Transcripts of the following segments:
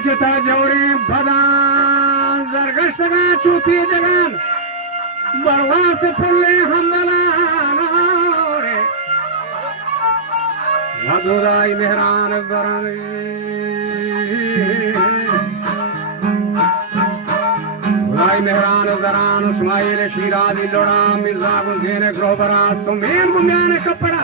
चता जवरे बदान जरगश्तगा चूती जगान बरवा से फुले हमलाना मधुराई मेहरान जरानी मुराई मेहरान जरान इस्माइल शीराजी लोड़ा मिर्जा गुंजेने ग्रोबरा सुमेन बुम्याने कपड़ा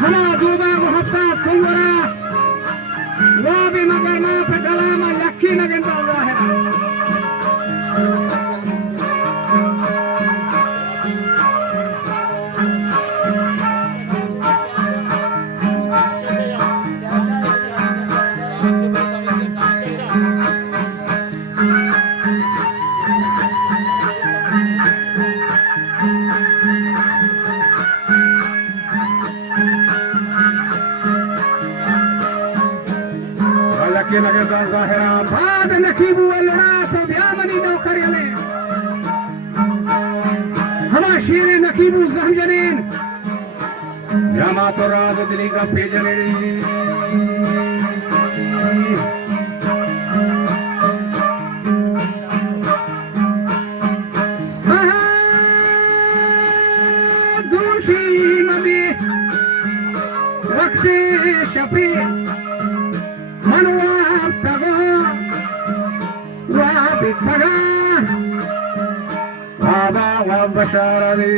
हना दूबा गुहत्ता कुंगरा वो भी मगर ना पे गलामा लक्की नगंदा हुआ है के लगे तो ज़ाहिरा बाद नकीबू लड़ा तो ब्यामनी नौकर यले हमा शीरे नकीबू ज़हजनीन यामा तो राज दिली का पेजने दूषी नबी वक्त शफी बाबा वबशारी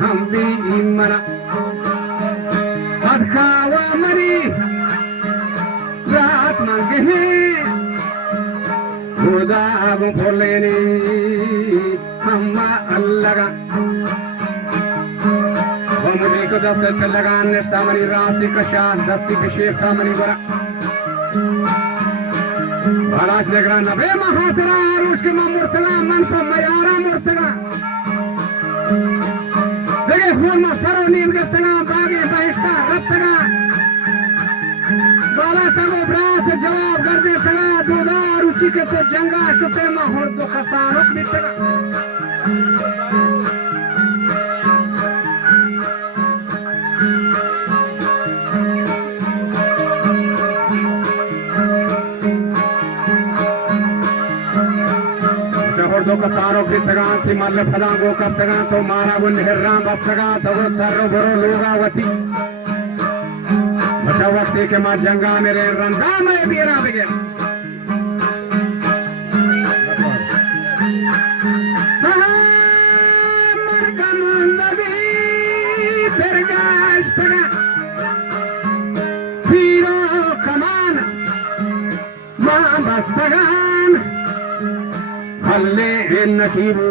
हम भी इमना अधखावा मरी रात मंगे खुदा बोलेनी हम्मा अल्लाह का वो मुझे को दस लगान निस्ता मनी रास्ते का शाह दस्ती के शेख था मनी बरा बालाश लेकरा नबे महातरा उसके मुर्तला मन पर मयारा मुर्तला देखे खून में सरो नीम के तला बागे बहिश्ता रत्तगा बाला चगो ब्रास जवाब कर दे तला दूधा रुचि के तो जंगा शुते में होड़ तो खसारुक भी तला तो कसारों की तगान थी मल्ल फलांगो कब तगान तो मारा वो निहर्राम बस तगा तो वो सारो बरो लोगा वती बचा वक्ती के मां जंगा मेरे रंदा में बियरा बिगे मरकम नदी बिरगाश तगा पीरो कमान मां बस तगान हल्ले नकीबू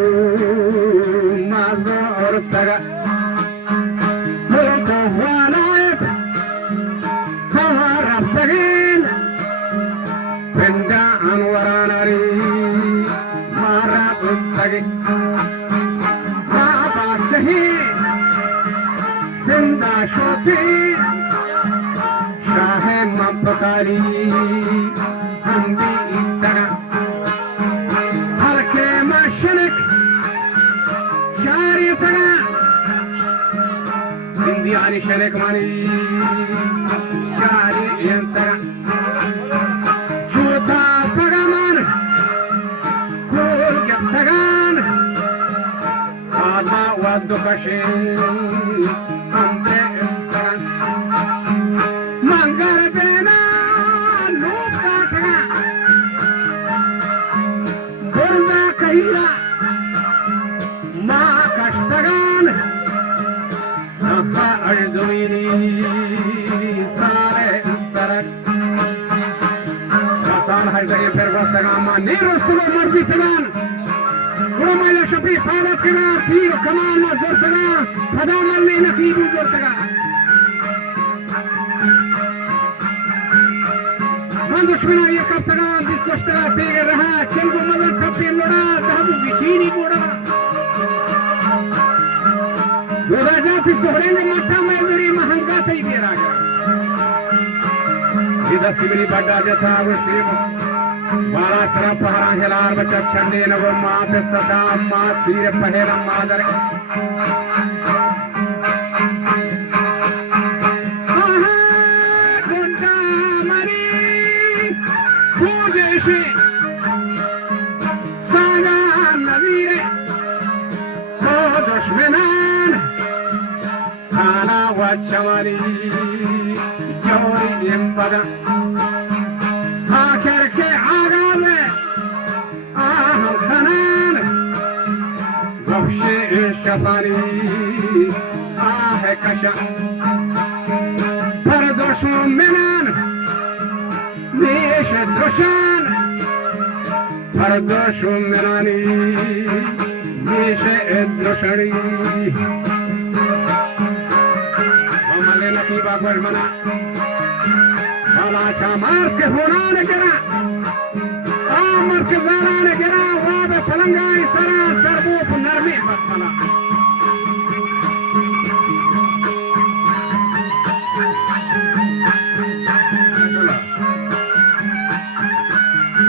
माज़ोर तगा मुल्को वालायत हमारा सगीन बिंदा अनवरानारी मारा उत्तगी बाबा शहीद जिंदा शोती शाह मपकारी हम भी तगा इंदियानी शनेक मानी चारी यंतरा चूता पगामान कोल गप्तगान साधा वादो कशेन हमरे इस्तरान मंगर देना लूपता तगा गुर्जा कहिला माँ कश्तगान अर्जुनी सारे सरक आसान है जगह फिर बस तगामा नीरो सुनो मर्दी तगान गुरु माया शफी फालत करा तीर कमाल में जोर तगा फदा मल्ली नकीबू जोर तगा मन दुश्मना ये कब तगा जिसको तगा तेरे रहा चंगू मदद कब पे लोड़ा तहबू बिछीनी बोड़ा गोदा जाती सोहरेंगे मट्टा में मेरी महंगा सही दे रहा है इधर सिमरी बड़ा जता वो सेव बाला तरफ पहरा हिलार बच्चा छंडे न वो माँ पे सदा माँ तीर पहेरा मादर پیشه ساگان نظیره تو دشمنان خانا و چمانی جوری دیم بدن آخر کے آگاوے آہم خنان گفش شفانی آہ کشا پر دشمنان نیش درشان پر دشمنانی نیش درشانی ممالے نقیبہ گوشمنا بالا چامار کے ہونان گرا آمر کے زالان گرا واب پلنگائی سرا سربوپ نرمی بطملا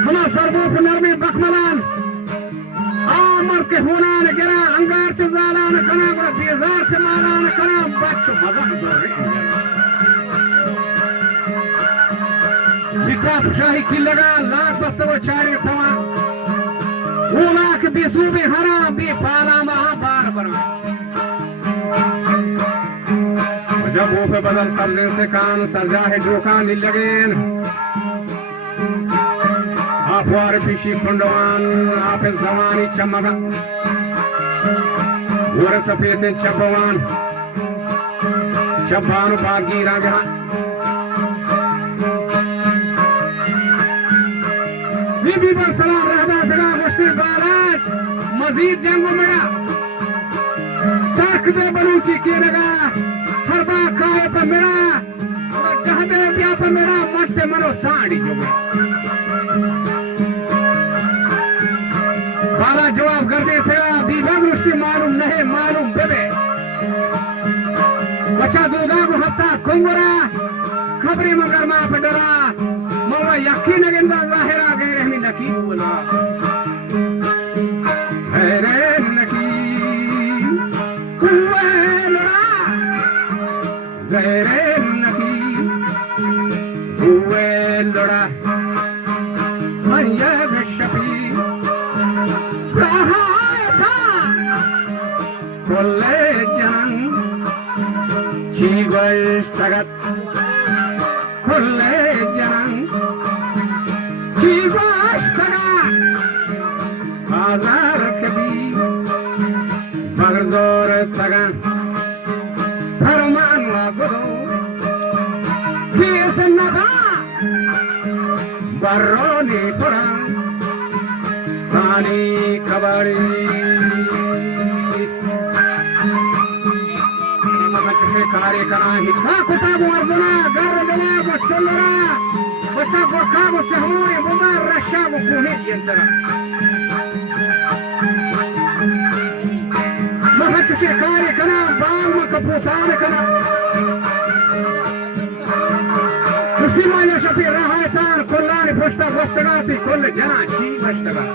ہما سربوپ نرمی بخملان آمر کے ہونان گرا انگار چه زالان کنا گرا بیزار چه مالان کنا بچو مزق دور رہی بکاف شاہی کی لگا لاکھ بستو چاری تھوا اولاک بی صوبی حرام بی پالا مہا بار برا جب وہ پہ بدل سبزے سے کان سرجاہ ڈوکان لگین آپ وار پیشی کنڈوان آپ زمانی چمگا ور سپیت چبوان چبانو باگی راگا بی بر سلام رہدا دگا مشتی باراج مزید جنگو مڑا ترک دے بلوچی کی لگا ہر با کائے پا میرا کہہ دے بیا پا میرا مٹ منو ساڑی جو گئے بالا جواب کر دے تھے بی بر مشتی معلوم نہیں معلوم بے بچہ دودا کو ہفتہ کنگورا خبری مگر ماں پہ ڈرا مولا یقین اگندہ ظاہرہ غیر اہمی نکی بولا غیر نکی کوئے لڑا غیر نکی کوئے لڑا میگ شفی رہا تھا کلے جنگ چی گوشتگت کلے جنگ چی گوشتگا بازار کبھی بغزور تگا فرمان لگو کیس نبا برونی پران سانی کباری کاری کنا ہتا کتا بوارزنا گر دلا بچلرا بچا گرکا بسہوری بمار رشا بکونی ینترا محچ کاری کنا بال مکپوسان کنا مسلمان یا شفی راہایتان کلانی پشتا گستگاتی کل جان چی بشتگا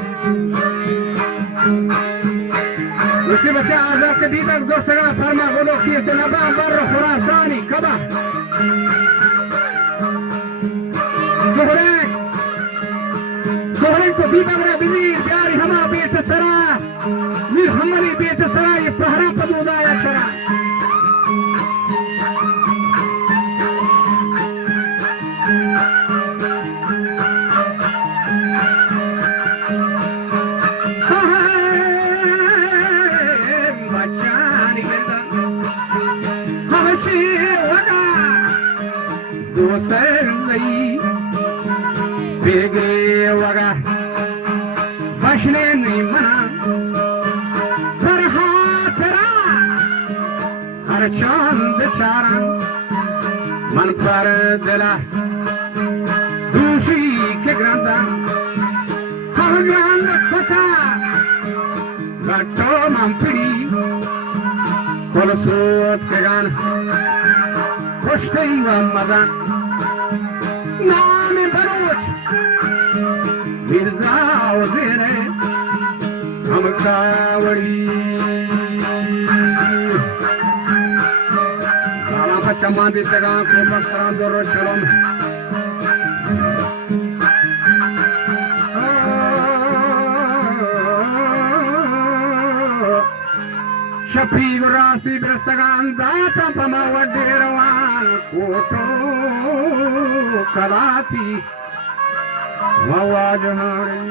اسی بچہ آزاد کے دیدک دوستگا فرما گلو کیسے نبا بر خراسانی کبا سہرین کو دیدک رہ بزیر پیاری ہما بیت سرا میر ہمانی بیت سرا یہ پہرا پدود آیا شرا بیگے وگا بشنے نہیں منا فرحا ترا ہر چاند چارا من پر دلا دوشی کے گراندا ہر گراند کتا گٹو من پڑی کل سوت کے گان خوشتی و مدن نام بروچ مرزا وزیر ہم کاوڑی گالا بچہ ماندی تگان کو بکران دور چلم Shafi Rasi Brestagan Data Pamawaderan Koto Karati Mawajahari